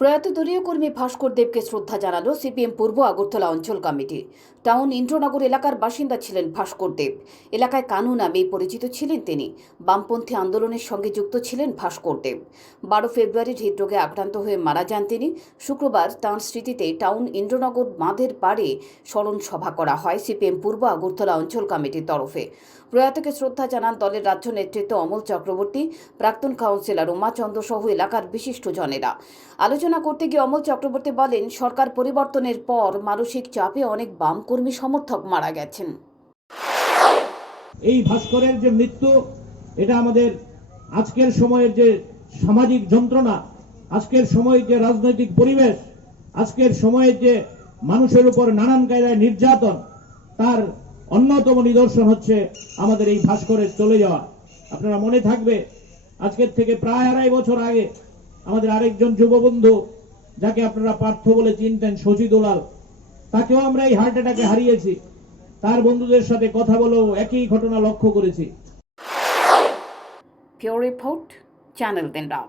প্রয়াত দলীয় কর্মী ভাস্কর দেবকে শ্রদ্ধা জানালো সিপিএম পূর্ব আগরতলা অঞ্চল কমিটি। টাউন ইন্দ্রনগর এলাকার বাসিন্দা ছিলেন ভাস্কর দেব। এলাকায় কানু নামেই পরিচিত ছিলেন তিনি। বামপন্থী আন্দোলনের সঙ্গে যুক্ত ছিলেন ভাস্কর দেব। বারো ফেব্রুয়ারি হৃদরোগে আক্রান্ত হয়ে মারা যান তিনি। শুক্রবার তাঁর স্মৃতিতে টাউন ইন্দ্রনগর বাঁধের পাড়ে স্মরণ সভা করা হয় সিপিএম পূর্ব আগরতলা অঞ্চল কমিটির তরফে। প্রয়াতকে শ্রদ্ধা জানান দলের রাজ্য নেতৃত্ব অমল চক্রবর্তী, প্রাক্তন কাউন্সিলর উমাচন্দ্র সহ এলাকার বিশিষ্টজনেরা আলোচনা করতে গিয়ে অমল চক্রবর্তী বলেন, সরকার পরিবর্তনের পর মানসিক চাপে অনেক বাম কর্মী সমর্থক মারা গেছেন। এই ভাস্করের যে মৃত্যু, এটা আমাদের আজকের সময়ের যে সামাজিক যন্ত্রণা, আজকের সময়ের যে রাজনৈতিক পরিবেশ, আজকের সময়ের যে মানুষের উপর নানান কায়দায় নির্যাতন, তার অন্যতম নিদর্শন হচ্ছে আমাদের এই ভাস্করের চলে যাওয়া। আপনারা মনে থাকবে, আজকের থেকে প্রায় আড়াই বছর আগে আমাদের আরেকজন যুববন্ধু, যাকে আপনারা পার্থ বলে চিনতেন, শশী দোলাল, তাকেও আমরা এই হার্ট অ্যাটাকে হারিয়েছি। তার বন্ধুদের সাথে কথা বলেও একই ঘটনা লক্ষ্য করেছি। Report, channel